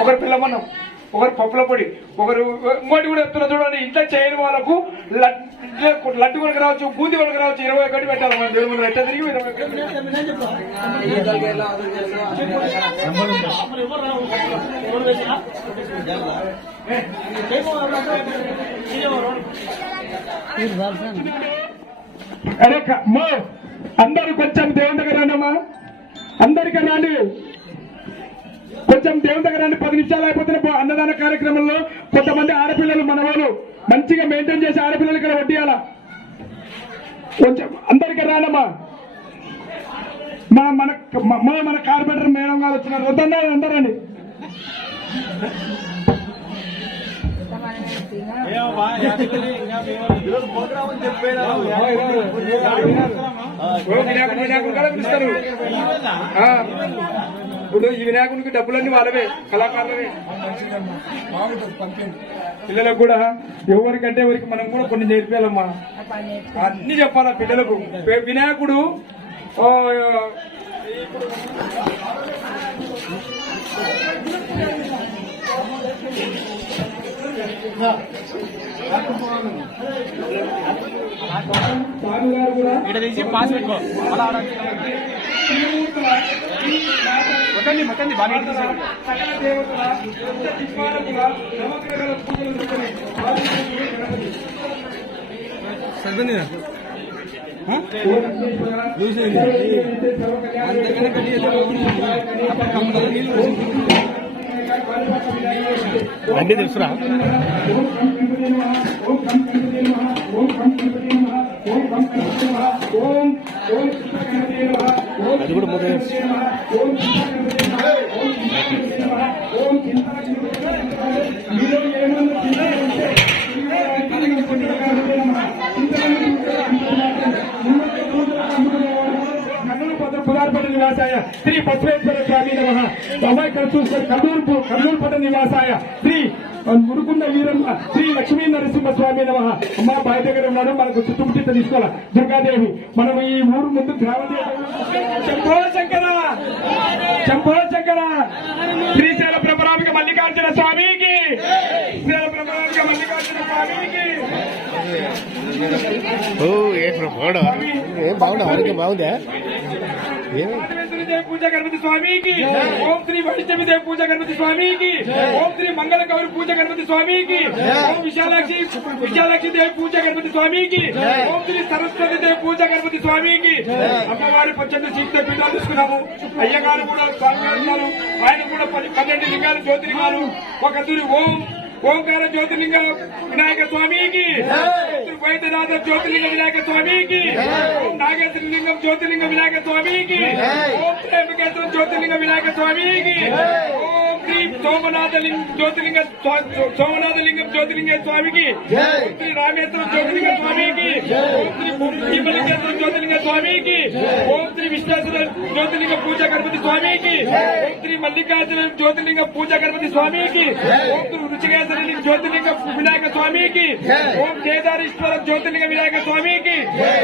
ఒకరు పిల్లమన్నం, ఒకరు పప్పుల పొడి, ఒకరు ఇంకోటి కూడా చెప్తున్నా చూడండి. ఇంట్లో చేయని వాళ్ళకు లడ్డు కొరకు రావచ్చు, బూంది కొరకు రావచ్చు. 21 పెట్టాలి మన దేవుడు ముందు. ఎట్లా తిరిగి 21 అరే అందరూ కొంచెం దేవుని దగ్గర రండమ్మా, అందరికీ రండి, కొంచెం దేవుని దగ్గర రండి. 10 నిమిషాలు అయిపోతున్న అన్నదాన కార్యక్రమంలో కొంతమంది ఆడపిల్లలు మన వాళ్ళు మంచిగా మెయింటైన్ చేసి ఆడపిల్లలు ఇక్కడ వడ్డీయాల. కొంచెం అందరికీ రానమ్మా. మన కార్పొరేటర్ మేడం గారు వచ్చినారు, వద్దన్నారు అందరండి. ఇప్పుడు ఈ వినాయకుడికి డబ్బులన్నీ వాళ్ళవే, కళాకారులవే. పిల్లలకు కూడా ఎవరికంటే ఎవరికి మనం కూడా కొన్ని నేర్పేయాలమ్మా, అన్ని చెప్పాలా పిల్లలకు. వినాయకుడు స్వామి గారు కూడా అన్నీ తెలుసురా. అది కూడా మొదలు నివాసాయ శ్రీ బసవేశ్వర స్వామి నమః. అమ్మాయి ఇక్కడ చూస్తారు కర్నూలు పట్ట నివాసాయ శ్రీ మురుకుంద వీరమ్మ శ్రీ లక్ష్మీ నరసింహ స్వామి నమః. అమ్మ బావి దగ్గర ఉన్నాడు, మనకు చుట్టుముట్టిత తీసుకోవాలి. దుర్గాదేవి మనం ఈ ఊరు ముందు శంభో శంకర శంభో శంకర. శ్రీశైల ప్రభరామిక మల్లికార్జున స్వామికి, శ్రీశైల ప్రభరామిక మల్లికార్జున స్వామికి. బాగుందా ఆరోగ్యం బాగుందా? పూజ గణపతి స్వామికి. ఓం శ్రీ వైష్ణవి దేవి పూజ గణపతి స్వామికి. ఓం శ్రీ మంగళ గౌరి పూజ గణపతి స్వామికి. ఓం విశాలాక్షి దేవి పూజ గణపతి స్వామికి. ఓం శ్రీ సరస్వతి దేవి పూజ గణపతి స్వామికి. అమ్మవారి 18 సీట్ల పీఠాలు తీసుకున్నాము. అయ్యగారు కూడా స్వామి గారు, ఆయన కూడా 12 లింగాలు జ్యోతిలింగాలు. ఒక ఓంకార జ్యోతిలింగ వినాయక స్వామికి. వైద్యనాథ జ్యోతిలింగ వినాయక స్వామికి. ఓం నాగేశ్వర లింగం జ్యోతిలింగ వినాయక స్వామికి. ఓం ప్రేమకేశ్వర జ్యోతిలింగ వినాయక స్వామికి. ఓం శ్రీ సోమనాథ లింగం జ్యోతిలింగ స్వామికి. ఓం శ్రీ రామేశ్వర జ్యోతిలింగ స్వామికి. ఓం శ్రీ భీమలింగేశ్వర జ్యోతిలింగ స్వామికి. ఓం శ్రీ విశ్వేశ్వర జ్యోతిలింగ పూజ గణపతి స్వామికి. ఓం శ్రీ మల్లికార్జున జ్యోతిలింగ పూజ గణపతి స్వామికి. ఓం శ్రీ రుచికేశ్వర జ్యోతిలింగ వినాయక స్వామికి. ఓం కేదారేశ్వర జ్యోతిలింగ వినాయక స్వామికి.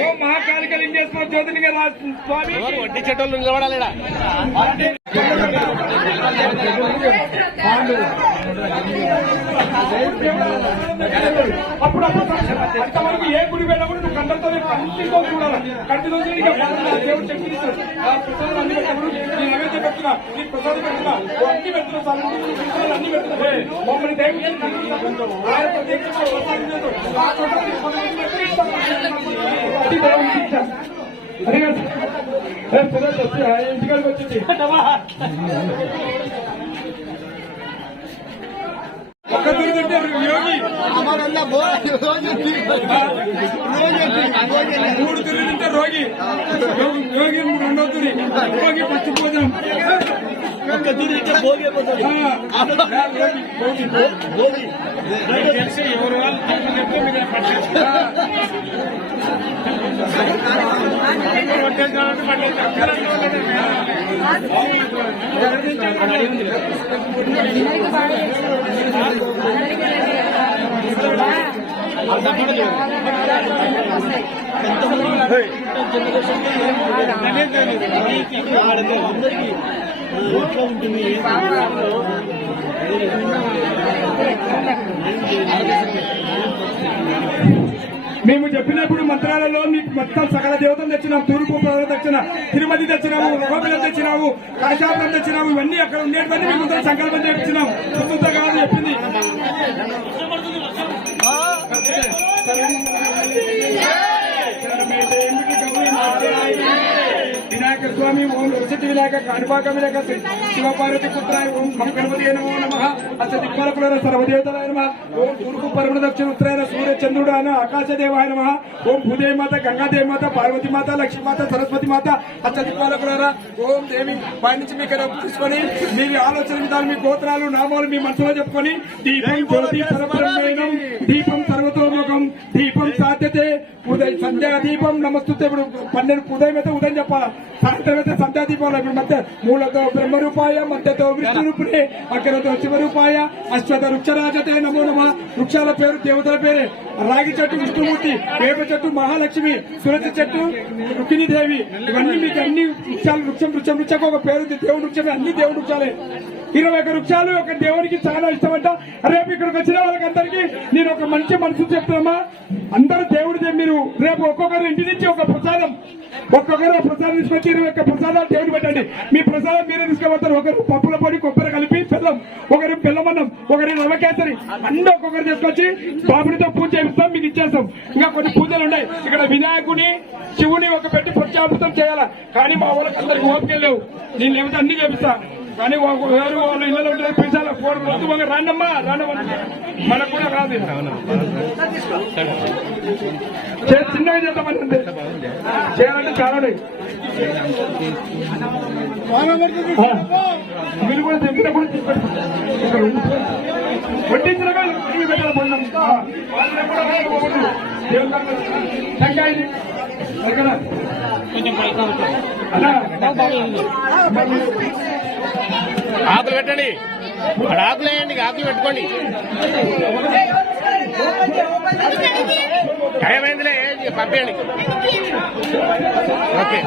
ఓం మహాకాళిక లింగేశ్వర జ్యోతిలింగ స్వామికి. వడ్డీ చెట్టోళ్ళు నిలబడాలి. అప్పుడు అంతవరకు ఏ గుడి వెళ్ళా కూడా నువ్వు కంటతో కంటితో చూడాలి. కంటితో దేవుడు చెప్పి ప్రసాదం అన్ని పెట్టినప్పుడు నీ నైవేద్యం పెడుతున్నా, నీ ప్రసాదం పెడుతున్నా, అన్ని పెడుతున్నా, అన్ని పెడుతున్నా. మమ్మల్ని దేవుడు ఇంటికాడికి వచ్చింది. ఒక్క తిరుగుతుంటే యోగి 3 తిరుగుతుంటే రోగి, యోగి 2వ తిరిగి రోగి పచ్చిపోదాం. ఒక్క తిరిగితే భోగి అయిపోతుంది. ఎవరు వాళ్ళు అందరికీ మేము చెప్పినప్పుడు మంత్రాలలో మీకు మొత్తం సకల దేవతలు తెచ్చినాం. తూర్పు పౌర తెచ్చిన, తిరుమతి తెచ్చినాము, గోపురం తెచ్చినాము, కాశాపురం తెచ్చినాము. ఇవన్నీ అక్కడ ఉండేటువంటి మేము ముందర సంకల్పం చేయించినాం. సుంత కాదు చెప్పింది. వినాయక స్వామి ఓం వసతి వినాయక కాణిపాక వినాయక శివపార్వతి పుత్రాయ ఓం గణపతి నమో నమః అస దిక్పాలకులైన సర్వదేవతలాయ నమః ఓం తూర్పు పరమణ దక్షిణ ఉత్తరాయణ సూర్య చంద్రుడు అన ఆకాశదేవాయ నమః ఓం భూదేవి మాత గంగాదేవి మాత పార్వతి మాత లక్ష్మీ మాత సరస్వతి మాత అస దిక్పాలకులారా ఓం దేవి పై నుంచి మీ ఇక్కడ తీసుకొని మీ ఆలోచన విధాలు, మీ గోత్రాలు, నామాలు మీ మనసులో చెప్పుకొని దీపం జ్యోతి పరబ్రహ్మేణం దీపం సర్వతోముఖం దీపం సాధ్యతే ఉదయం సంధ్యా దీపం నమస్తుతే. ఇప్పుడు 12 ఉదయం అయితే ఉదయం చెప్పాలా, సాయంత్రం అయితే సంధ్యా దీపంలో ఇప్పుడు మధ్య మూలతో బ్రహ్మరూపాయ, మధ్యతో విష్ణు రూపుడే, అగ్రతో శివరూపాయ, అశ్వత వృక్షరాజతే నమో నమ. వృక్షాల పేరు దేవతల పేరే. రాగి చెట్టు విష్ణుమూర్తి, వేప చెట్టు మహాలక్ష్మి, సురతి చెట్టు రుక్మిణీదేవి. ఇవన్నీ మీకు అన్ని వృక్షాలు వృక్షకు ఒక పేరు ఉంది. దేవుడి వృక్షమే, అన్ని దేవుడి వృక్షాలే. 21 వృక్షాలు ఒక దేవుడికి చాలా ఇష్టమంట. రేపు ఇక్కడికి వచ్చిన వాళ్ళకందరికీ నేను ఒక మంచి మనసు చెప్తామా, అందరూ దేవుడి మీరు రేపు ఒక్కొక్కరు ఇంటి నుంచి ఒక ప్రసాదం, ఒక్కొక్కరు ప్రసాదం తీసుకొచ్చి 21 ప్రసాదాలు దేవుడు పెట్టండి. మీ ప్రసాదం మీరే తీసుకుపోతారు. ఒకరు పప్పుల పొడి కొబ్బరి కలిపి బెల్లం, ఒకరు బెల్లమన్నం, ఒకరి రవకేసరి, అన్ని ఒక్కొక్కరు తీసుకొచ్చి బాబుడితో పూజ చేపిస్తాం, మీకు ఇచ్చేస్తాం. ఇంకా కొన్ని పూజలు ఉన్నాయి. ఇక్కడ వినాయకుని శివుని ఒక పెట్టి ప్రత్యామృతం చేయాలా, కానీ మా వాళ్ళకి అందరికి ఓపిక లేవు. నేను ఏమిటో అన్ని చేపిస్తా, కానీ వేరు వాళ్ళ ఇళ్ళలో ఉంటుంది. పెంచాలి రాండమ్మా మనకు కూడా కాదు. చిన్నగా చేద్దామని అంతే, చేయాలంటే చాలా మీరు కూడా చెప్పిన కూడా వడ్డించిన పెట్టాలి పొందాం. టెంకాయది ఆకులు పెట్టండి, ఆకులు వేయండి, ఆకులు పెట్టుకోండి. టైమైందిలే, పంపేయండి. ఓకే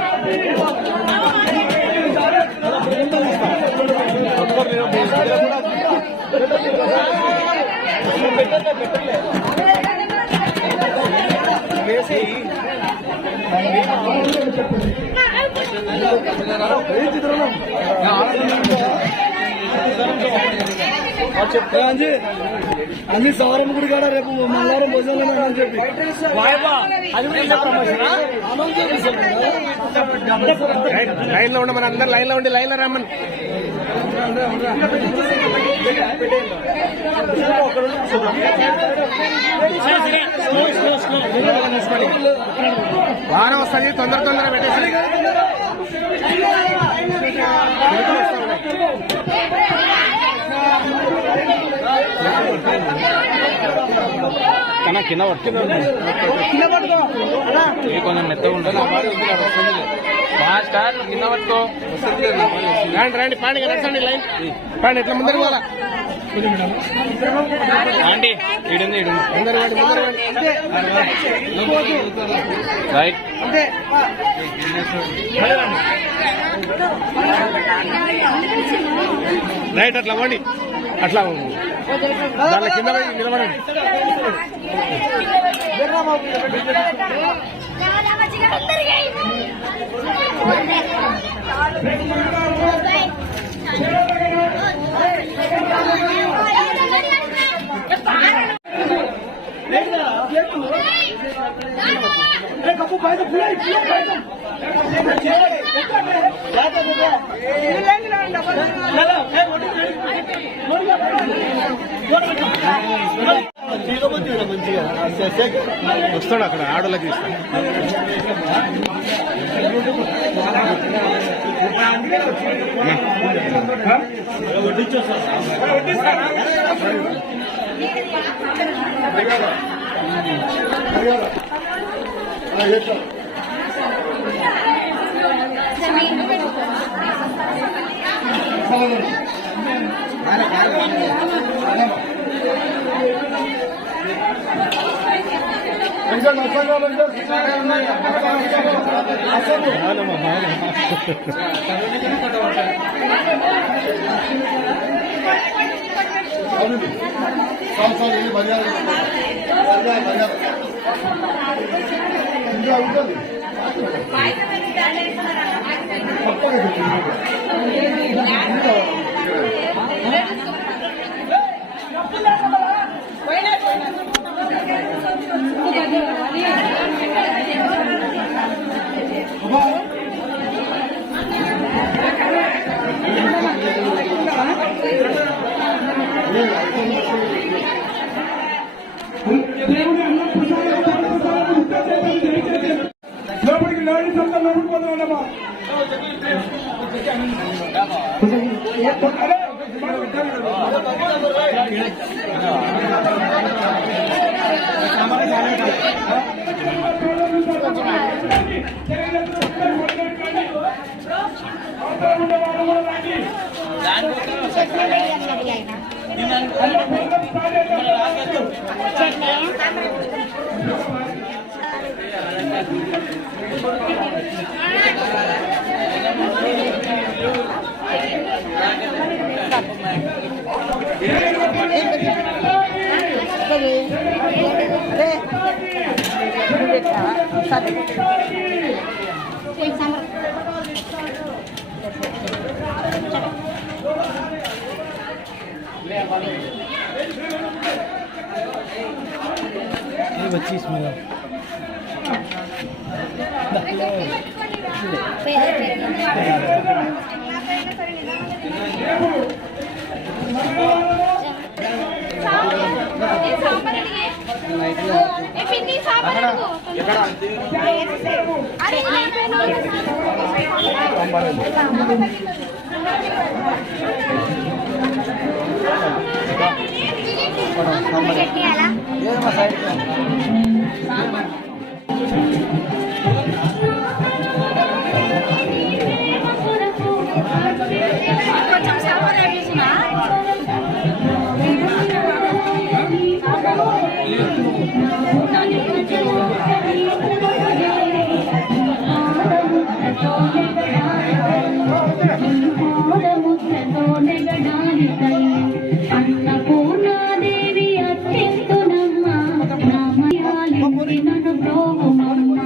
అన్ని సౌరం గుడి కాడ రేపు మంగళవారం భోజనం అని చెప్పి లైన్ లో ఉండమని అందరు లైన్ లో ఉండి లైన్ లో రమ్మని. వారం వస్తుంది, తొందరగా పెట్టేసి. కన్నా కింద పట్టుకుందా కొంచెం మెత్తగా ఉంటుంది. కింద పట్టుకో. రండి రండి, పాండి నచ్చండి, లైన్ పాండి, ఎట్లా ముందర పోవాలా ఆంటీ. ఇడుంది ఇడుంది, ముందర రైట్. రైట్, అట్లా పోండి, అట్లా దాని కింద నిలబడండి. వస్తాడు అక్కడ ఆడోళ్ళకి ఇస్తాడు. లోపలికి లేడీస్ అంతా లోపలికి పోదామమ్మా. అన్నపూర్ణాదేవి అత్యంతునమ్మ రామయాలి నన్ను ప్రోగుమమ్మ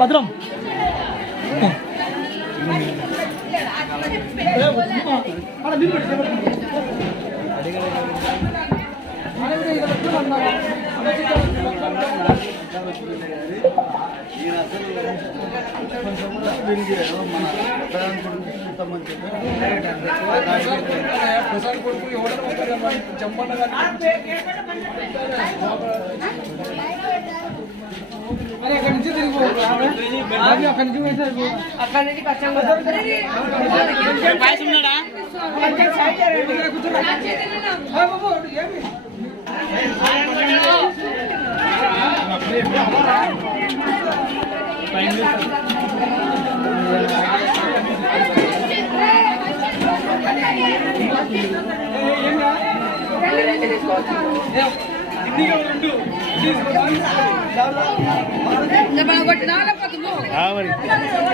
భద్రం మన ప్రసాద్ కొడుకు ఎవరైనా ఉంటారమ్మా జంపన్న గారు మరి అక్కడి నుంచి తిరిగి అక్కడి నుంచి వేసారు అక్కడ నుంచి కష్టం పాయసం ఉన్నాడా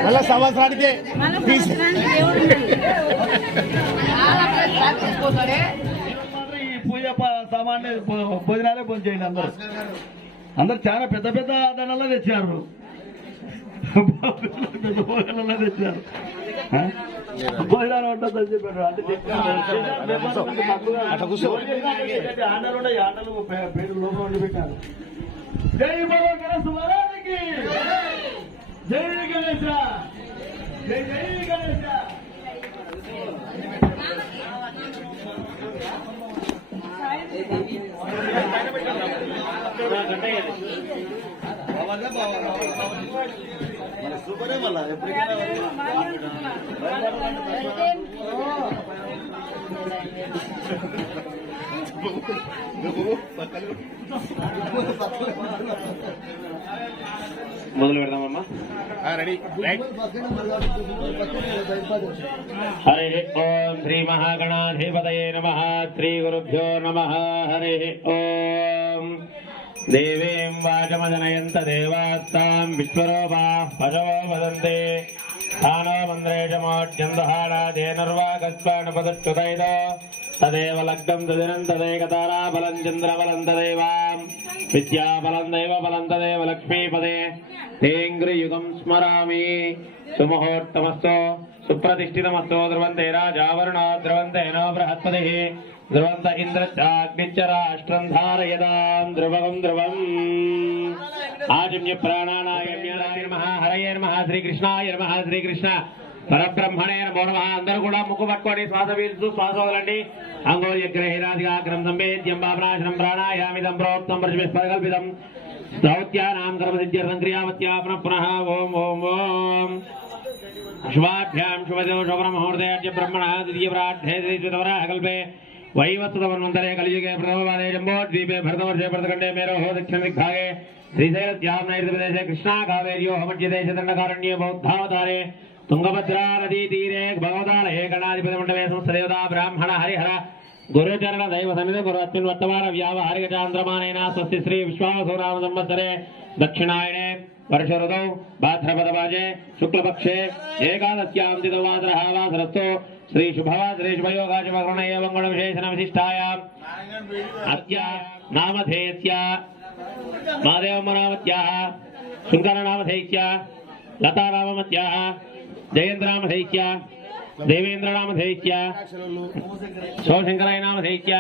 మళ్ళా సంవత్సరానికి ఈ పూజ సామాన్య భోజనాలే భోజనం చేయండి అందరు చాలా పెద్ద పెద్ద దండల్లో తెచ్చారు పెద్ద భోజనాల్లో తెచ్చారు భోజనాలు ఉంటుందని చెప్పారు ఆండలు ఆండలు పేరు లోపల ఉండి పెట్టారు జై బాబా గణేశ మహారాజుకి జై గణేశ జై జై గణేశ సూపరే మళ్ళా ఎప్పటికైనా మొదలు పెడదామమ్మా రెడీ హరి ఓం శ్రీ మహాగణాధిపతయే నమః శ్రీ గురుభ్యో నమః హరి ఓం దేవీం వాచమజనయంత దేవాస్తాం విశ్వరూపా పశవో వదంతే స్థానో మంత్రేషమోజ్యందహారాదేనర్వాగస్వానుపదచ్యుతైదో తదేవ లగ్నం తదినం తదేకతారా బలం చంద్రబలం తదైవాం విద్యాబలం దైవ బలం తదేవ లక్ష్మీపదే తేంగ్రియుగం స్మరామి సుముహూర్తమస్తో సుప్రతిష్ఠితమస్తో ధ్రువంతే రాజావరుణో ధ్రువంతేనో బృహస్పతి ధ్రువంత ఇంద్రచాగ్నిచ్చ రాష్ట్రం ధారయదాం ధ్రువం ధ్రువం ఆజమ్య ప్రాణానాయమ్య నమః హరయే నమః శ్రీకృష్ణాయ నమః శ్రీకృష్ణ పరబ్రహ్మణే నమో నమః. అందరూ కూడా ముక్కు పట్టుకొని శ్వాస పీల్చుతూ శ్వాస వదలండి. అంగోర్యగ్రహీరాదిగాగ్రం సంవేద్యం భావనాశనం ప్రాణాయామిదం ప్రోక్తం ప్రతిస్పదకల్పితం స్తౌత్యానాం కర్మసిద్ధ్యర్థం క్రియావత్యా పునః పునః ఓం ఓం ఓం శుభాభ్యాం శుభదో శుభ్రముహూర్తే బ్రహ్మణः ద్వితీయప్రార్థే శ్రీశ్వరవరాహకల్పే వైవత్సవన్వంతరే కలియుగే ప్రథమవాదే జంబోద్వీపే భరతవర్షే భరతఖण्डे मेरोः दक्षिणदिग्भागे श्रीशैलत्याम्नैर्देशे कृष्णा कावेर्योः मध्यदेशे दण्डकारण्ये बौद्धावतारे तुंगभद्रा नदी तीरे भगवतालये गणाधिपतिमण्डपे संस्थदेवता ब्राह्मण हरिहर गुरुचरण दैव सन्निधि गुरु अस्मिन् वर्तमान व्यावहारिक चान्द्रमानेन स्वस्ति श्री विश्वावसु नाम संवत्सरे दक्षिणायने वर्ष ऋतौ भाद्रपदमासे शुक्लपक्षे एकादश्यां तिथौ वासरः वासरस्तु श्री शुभवासरे शुभयोगाशुभकरण एवं गुणविशेषण विशिष्टायाम् अद्य नामधेयस्य महादेवनामत्याः शङ्करनामधेयस्य लतानामत्याः जयेन्द्रनामधेयस्य देवेन्द्रनामधेयस्य शिवशङ्कराय नामधेयस्य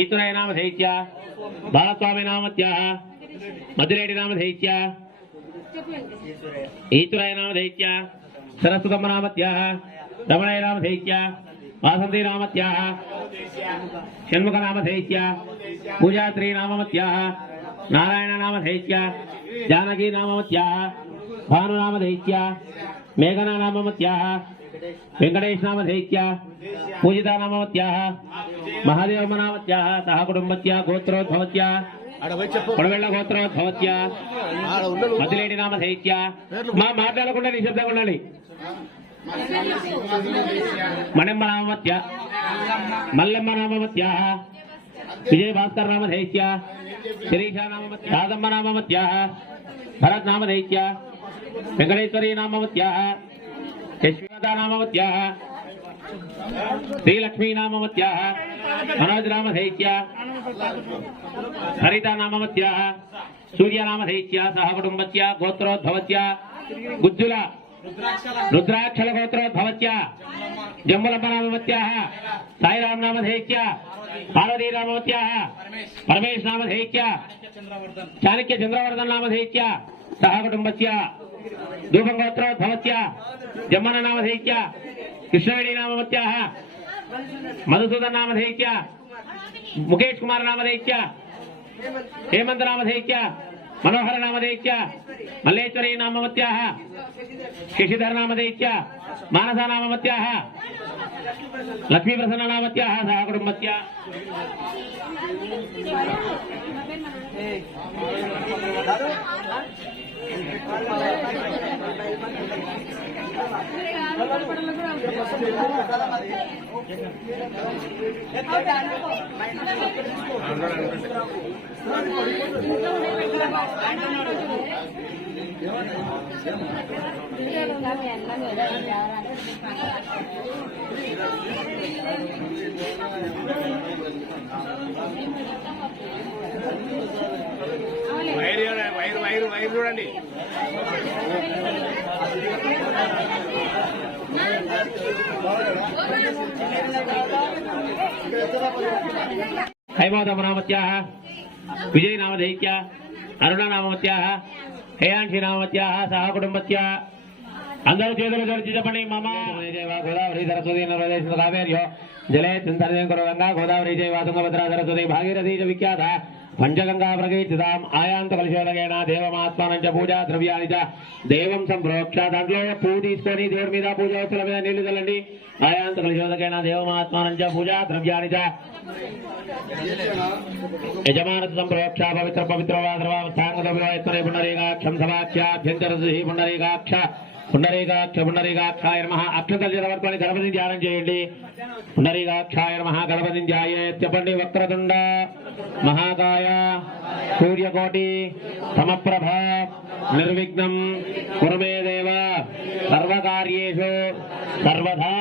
ईश्वराय नामधेयस्य बालस्वामी नामत्याः मधुरेड्डी नामधेयस्य ईश्वराय नामधेयस्य सरस्वतम्म नामत्याः रमणाय नामधेयस्य वासन्ती नामत्याः षण्मुख नामधेयस्य पूजात्री नामत्याः नारायण नामधेयस्य जानकी नामत्याः भानु नामधेयस्य मेघना नामत्याः वेंकटेश नामधेयस्य पूजिता नामत्याः महादेव नामत्याः सह कुटुंबत्या गोत्रोद्भवत्या కొడవెళ్ళ గోత్రోద్భవత్య మదిలేడి నామధేయస్య మా మాట్లాడకుండా నిశ్శబ్దంగా ఉండాలి మణెమ్మ నామత్య మల్లెమ్మ నామత్యాః విజయ భాస్కర్ నామధేయస్య శిరీషా నామత్య రాధమ్మ నామత్యాః భరత్ నామధేయస్య వెంకటేశ్వరీ నామత్యాః యశ్వదా నామత్యాః శ్రీలక్ష్మీ నామత్యాః మనోజ్ నామధేయస్య हरिता नामत्याः सूर्य नामधेयस्य सह कुटुंबस्य गोत्रोद्भवस्य गुज्जुला रुद्राक्षल गोत्रोद्भवस्य जम्बुलम्ब नामत्याः साईराम नामधेयस्य पार्वती नामत्याः परमेश नामधेयस्य चाणक्य चंद्रवर्धन नामधेयस्य सह कुटुंबस्य धूपं गोत्रोद्भवस्य जम्मन नामधेयस्य कृष्णवेणी नामत्याः मधुसूदन नामधेयस्य मुकेश कुमार नामधेयस्य हेमंत नामधेयस्य मनोहर नामधेयस्य मल्लेश्वरी नामवत्याः शशिधर नामधेयस्य मानसा नामवत्याः लक्ष्मी प्रसन्न नामवत्याः सह कुटुंबस्य వైర్ చూడండి. హైమోదమ నామత్యాः విజయ నామధేయस्य అరుణ నామవత్యాः హయాంశి నామవత్యాः సహ కుటుంబస్య అందరూ చేతులు జోడించి చెప్పండి. మమ గోదావరి సరస్వతి నర్మదేశ కావేర్యో జలే చింతనం కరో గంగా గోదావరి జయ తుంగభద్రా సరస్వతి భాగీరథీ చ విఖ్యాత పంచగంగా ప్రకీర్తితాం ఆయాంత కలశోదకేన దేవమాత్మానం చ పూజా ద్రవ్యాన్ని చ దేవం సంప్రోక్ష. దాంట్లో పువ్వు తీసుకొని దేవుడి మీద పూజ వస్తువుల మీద నీళ్లు చల్లండి. ఆయాంత కలశోదకేన దేవమాత్మానం చ పూజా ద్రవ్యాన్ని చ యజమాన సంప్రోక్ష. పవిత్ర పవిత్ర వాద్రవాస్థాంగతోయత్మనే పుండరీకాక్షం సమాఖ్యాభ్యంతరసి పుండరీకాక్ష పుండరీకాక్ష పుండరీకాక్షాయ నమః. అక్షతలు చేతపట్టుకొని గణపతిని ధ్యానం చేయండి. పుండరీకాక్షాయ నమః గణపతిని ధ్యాయేత్ చెప్పండి. వక్రతుండ మహాకాయ సూర్యకోటి సమప్రభ నిర్విఘ్నం కురు మే దేవ సర్వకార్యేషు సర్వదా.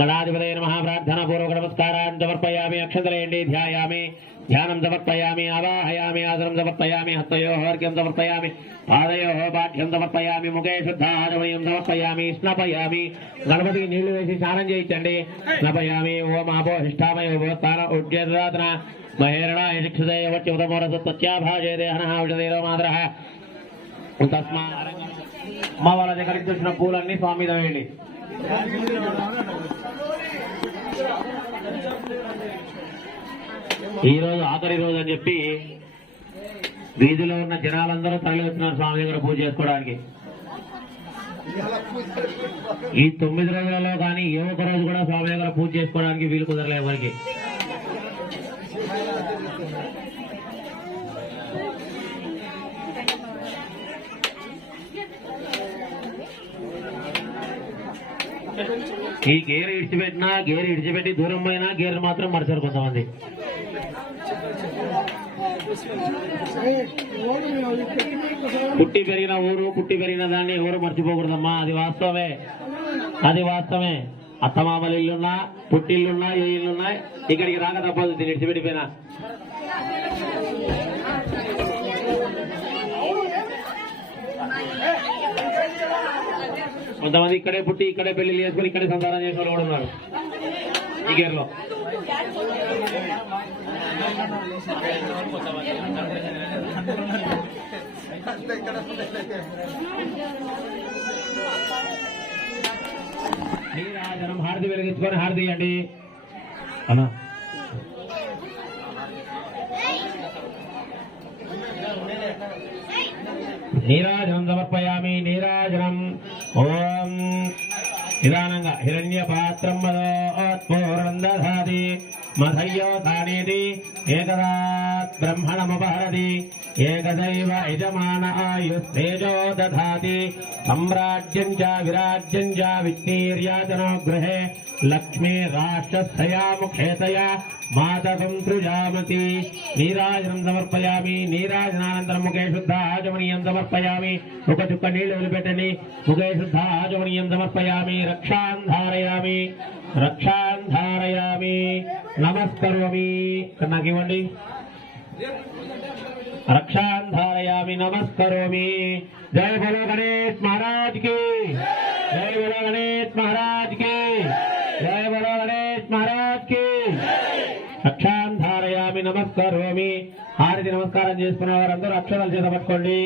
గణాధిపతయ నమః. ప్రార్థనా పూర్వక నమస్కారాన్ని సమర్పయామి. అక్షతలేయండి. ధ్యాయామి. ధ్యానం సమర్పయామి. ఆవాహయామి. ఆసనం సమర్పయామి. హస్తయోః అర్ఘ్యం సమర్పయామి. పాదయోః పాఠ్యం సమర్పయామి. ముఖే శుద్ధాచమయం సమర్పయామి. స్నపయామి. గణపతికి నీళ్లు వేసి స్నానం చేయించండి. స్నపయామి. ఓం ఆపోహిష్టామయ ఉపస్థాన ఉద్యదాతన మహేరణాయ శిక్షుదయ వచ్చుతమోరసత్యాభాజే దేహనః ఔషధేరో మాతరః. తస్మా మా వాళ్ళ దగ్గరికి చూసిన పూలన్నీ స్వామి మీద వేయండి. ఈ రోజు ఆఖరి రోజు అని చెప్పి వీధిలో ఉన్న జనాలందరూ తరలి వచ్చినారు స్వామి దగ్గర పూజ చేసుకోవడానికి. ఈ 9 రోజులలో కానీ ఏ ఒక్క రోజు కూడా స్వామి దగ్గర పూజ చేసుకోవడానికి వీలు కుదరలే ఎవరికి. ఈ గేరు ఇడిచిపెట్టినా గేరు ఇడిచిపెట్టి దూరం పోయినా గేరు మాత్రం మరచారు కొంతమంది. పుట్టి పెరిగిన ఊరు పుట్టి పెరిగిన దాన్ని ఎవరు మర్చిపోకూడదమ్మా. అది వాస్తవమే, అది వాస్తవమే. అత్తమామల ఇల్లున్నా పుట్టిల్లున్నా ఏ ఇల్లున్నా ఇక్కడికి రాక తప్పదు. దీన్ని ఇడిచిపెట్టిపోయినా కొంతమంది ఇక్కడే పుట్టి ఇక్కడే పెళ్లి చేసుకుని ఇక్కడే సంసారం చేసిన వాళ్ళు కూడా ఉన్నారు ఈ గేర్లో. నీరాజనం హారతి వెలిగించుకొని హారతి ఇవ్వండి అన్నా. నీరాజనం సమర్పయామి. నీరాజనం ఓం నిదానంగా హిరణ్య పాత్రం మదోత్పూర్ణందధాతి మధయ్యో తానేతి ఏకదా బ్రహ్మణమపహరతి ఏకదైవ యజమాన ఆయుస్తేజో దధాతి సమ్రాజ్యం చ విరాజ్యం చ విష్ణీర్యాతనో గృహే లక్ష్మీ రాష్ట్రస్థయా ముఖేతయా మాతకం సృజామతి. నీరాజనం సమర్పయామి. నీరాజనానంతరం ముఖే శుద్ధ ఆచమనీయం సమర్పయామి. ఒక చుక్క నీళ్లు వదిలిపెట్టండి. ముఖే శుద్ధ ఆచమనీయం సమర్పయామి. రక్షాన్ ధారయామి. రక్షాన్ ధారయామి. నమస్కరోమి. నాకు ఇవ్వండి. రక్షాన్ ధారయామి. నమస్కరోమి. జయ బలో గణేష్ మహారాజ్ కి. జయ బలో గణేష్ మహారాజ్ కి. జయ బలో గణేష్ మహారాజ్ కి. రక్షాన్ ధారయామి. నమస్కరోమి. హారతి నమస్కారం చేసుకున్న వారందరూ అక్షరాలు చేత పట్టుకోండి.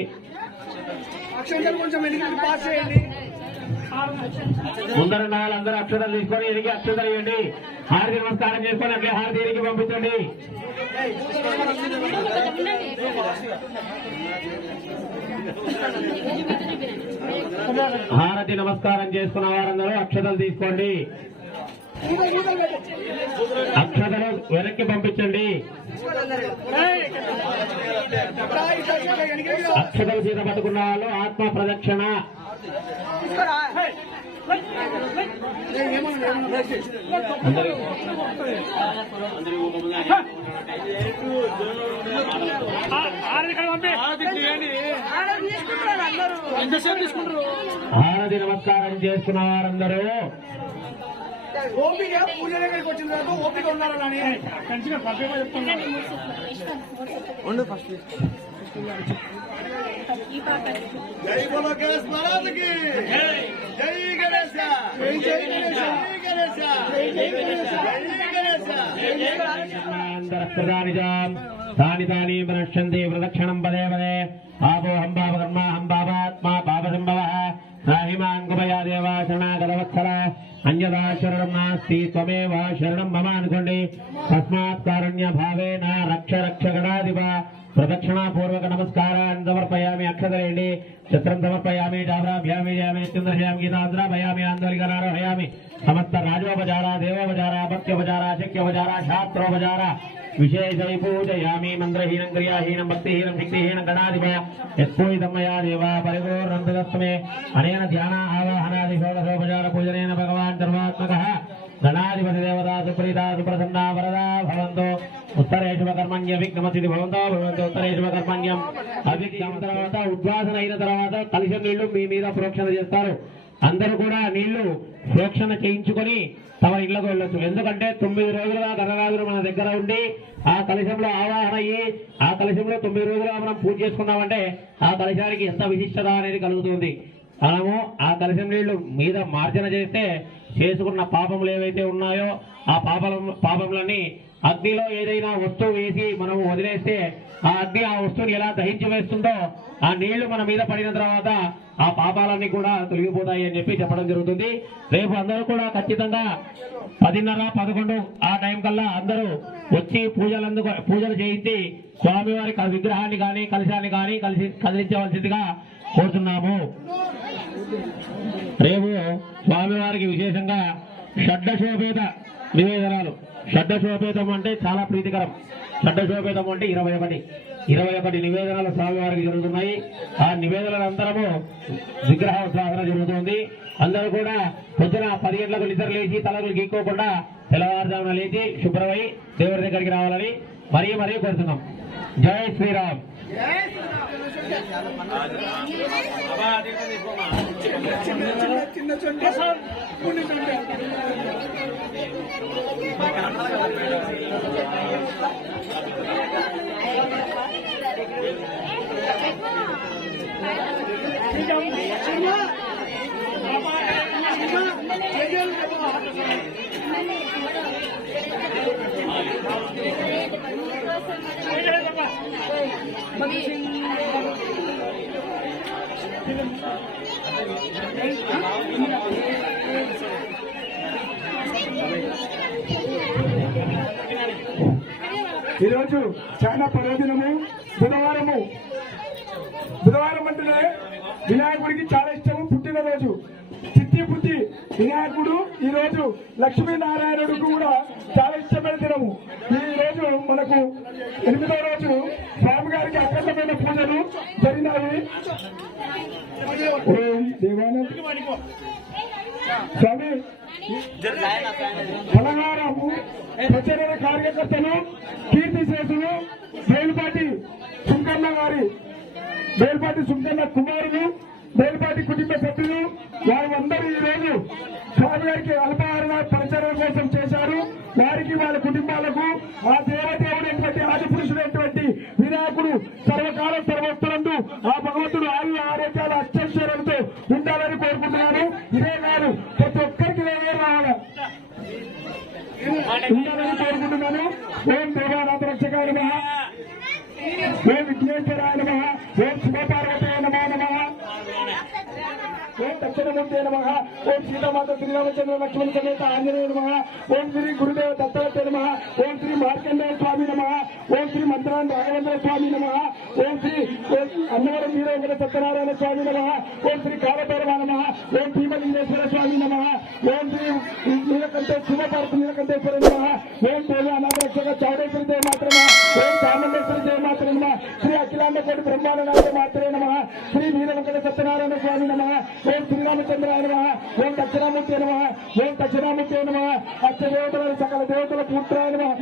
ముందరున్న వాళ్ళందరూ అక్షతలు తీసుకొని ఎదిగి అక్షతలు ఇవ్వండి. హారతి నమస్కారం చేసుకొని అట్లే హారతి ఎదిగి పంపించండి. హారతి నమస్కారం చేసుకున్న వారందరూ అక్షతలు తీసుకోండి. అక్షతలు వెనక్కి పంపించండి. అక్షతలు చేత పట్టుకున్న వాళ్ళు ఆత్మ ప్రదక్షిణ. హారతి నమస్కారం చేసుకున్న వారందరూ ఓపిక పూజ దగ్గరికి వచ్చిన తర్వాత ఓపిక ఉండాలి కానీ జై బోలో గణేష్ మహారాజుకి జై గణేశ జై గణేశ జై గణేశ జై గణేశ జై గణేశ తాని తాని ప్రనశ్యంతి ప్రదక్షిణం పదే పదే. ఆపో హంబావ కర్మ హంబావాత్మా పాపసంభవ నాహిమాంగుమయా దేవా శరణాగతవత్సల అన్యదా శరణం నాస్తి త్వమేవ శరణం మమ అనుకోండి. తస్మాత్ కారుణ్య భావేన రక్ష రక్ష గణాధిప. ప్రదక్షిణాపూర్వక నమస్కారాన్ని సమర్పయామి. అక్షతలేండి. చిత్రం సమర్పయామి. జాబ్రాభ్యామి జయామి నిత్యంద్రయామి గీతాంధ్రాభయామి ఆందోళికనారోహయామి. సమస్త రాజోపచార దేవోపచార భక్త్యోపచార శక్యోపచార శాస్త్రోపచార విశేషై పూజయామి. మంత్రహీనం క్రియాహీనం భక్తిహీనం శక్తిహీనం గణాధిప యత్పూజితమయా దేవ పరిపూర్ణంతమే. అనేన ధ్యాన ఆవాహనాది షోడశోపచార పూజనేన భగవాన్ సర్వాత్మక గణాధిపతి దేవతా సుప్రీతా సుప్రసన్నా వరదా భవంతో. ఉత్తరేశుభ కర్మణ్య విఘ్నమతిథి భవంతో భవంతో. ఉత్తరేశుభ కర్మణ్యం అవిఘ్నం. తర్వాత ఉద్వాసన అయిన తర్వాత కలుషం నీళ్లు మీ మీద ప్రోక్షణ చేస్తారు. అందరూ కూడా నీళ్లు ప్రోక్షణ చేయించుకొని తమ ఇళ్లకు వెళ్ళొచ్చు. ఎందుకంటే 9 రోజులుగా గణరాజులు మన దగ్గర ఉండి ఆ కలశంలో ఆవాహన అయ్యి ఆ కలశంలో 9 రోజులుగా మనం పూజ చేసుకున్నామంటే ఆ కలశానికి ఎంత విశిష్టత అనేది కలుగుతుంది. మనము ఆ కలశం నీళ్లు మీద మార్జన చేస్తే చేసుకున్న పాపములు ఏవైతే ఉన్నాయో ఆ పాపములన్నీ అగ్నిలో ఏదైనా వస్తువు వేసి మనం వదిలేస్తే ఆ అగ్ని ఆ వస్తువుని ఎలా దహించి వేస్తుందో ఆ నీళ్లు మన మీద పడిన తర్వాత ఆ పాపాలన్నీ కూడా తొలగిపోతాయి అని చెప్పి చెప్పడం జరుగుతుంది. రేపు అందరూ కూడా ఖచ్చితంగా 10:30-11 ఆ టైం కల్లా అందరూ వచ్చి పూజలు చేయించి స్వామివారి విగ్రహాన్ని కానీ కలశాన్ని కానీ కదిలించవలసిందిగా కోరుతున్నాము. రేపు స్వామివారికి విశేషంగా షడ్డశోపేత నివేదనాలు. షడ్డశోపేతం అంటే చాలా ప్రీతికరం. షడ్డశోపేతం అంటే 21 నివేదనలు స్వామివారికి జరుగుతున్నాయి. ఆ నివేదనలంతరము విగ్రహ ఉద్వాసన జరుగుతుంది. అందరూ కూడా పొద్దున 10 గంటలకు నిద్ర లేచి తలలు గీక్కోకుండా తెల్లవారుజామున లేచి శుభ్రమై దేవుడి దగ్గరికి రావాలని మరీ కోరుతున్నాం. జై శ్రీరామ్. ఈరోజు చాలా పర్వదినము. బుధవారం అంటేనే వినాయకుడికి చాలా ఇష్టము. పుట్టినరోజు పుట్టి వినాయకుడు ఈ రోజు లక్ష్మీనారాయణుడికి కూడా చాలా ఇష్టమైన దినము. ఈ రోజు మనకు 8వ రోజు స్వామి గారికి అఖండమైన పూజలు జరిగినాయి. స్వామి తెలంగాణకు ప్రచార కార్యకర్తలు కీర్తిశేషులు బేల్పాటి సుంకన్న కుమారులు బేల్పాటి కుటుంబ సభ్యులు వారందరూ ఈ రోజు స్వామి గారికి అల్పాహార ప్రచారం కోసం చేశారు. వారికి వాళ్ళ కుటుంబాలకు ఆ దేవదేవుడైనటువంటి ఆదిపురుషుడైనటువంటి వినాయకుడు సర్వకాలం సర్వస్తులందు ఆ భగవంతుడు ఆయు ఆరోగ్యాల అత్యక్షరాలతో ఉండాలని కోరుకుంటున్నాను. ఇదే కాదు ప్రతి ఒక్కరికి రావాలి ఉండాలని కోరుకుంటున్నాను. ఓం దేవానాథ రక్షకాయ నమః. ఓం విఘ్నేశ్వరాయ నమః. ఓం శివపార్వతయ నమో నమః. ఓం దక్షిణమూర్తయ నమః. నమః. ఓం సీతామాత శ్రీరామచంద్ర లక్ష్మణ సమేత ఆంజనేయ నమః. ఓం శ్రీ గురుదేవ దత్తాత్రేయ నమః. ఓం శ్రీ మార్కండేయ స్వామి నమః. ఓం శ్రీ మంత్రాన్ రాఘవేంద్ర స్వామి నమః. ఓం శ్రీ అన్నవరం వీర వెంకట సత్యనారాయణ స్వామి నమః. ఓం శ్రీ కాలభైరవ నమః. ఓం భీమలింగేశ్వర స్వామి నమః. ఓం శ్రీ నీలకంఠే శివభారత నీలకంఠేశ్వర నమః. ఓం దేవి అనాథరక్షక చౌడేశ్వరి దేవ మాత్ర నమః. ఓం చాముండేశ్వరి దేవ మాత్ర నమః. శ్రీ అఖిలాండ కోటి బ్రహ్మాండ మాత్రే నమః. శ్రీ వీర వెంకట సత్యనారాయణ స్వామి నమః. ఓం శ్రీరామచంద్రాయ నమః. ఓం దక్షిణామూర్తి నమః. ఓం దక్షిణామూర్తి నమః. అష్టదేవతల సకల దేవతల పుత్రాయ నమః.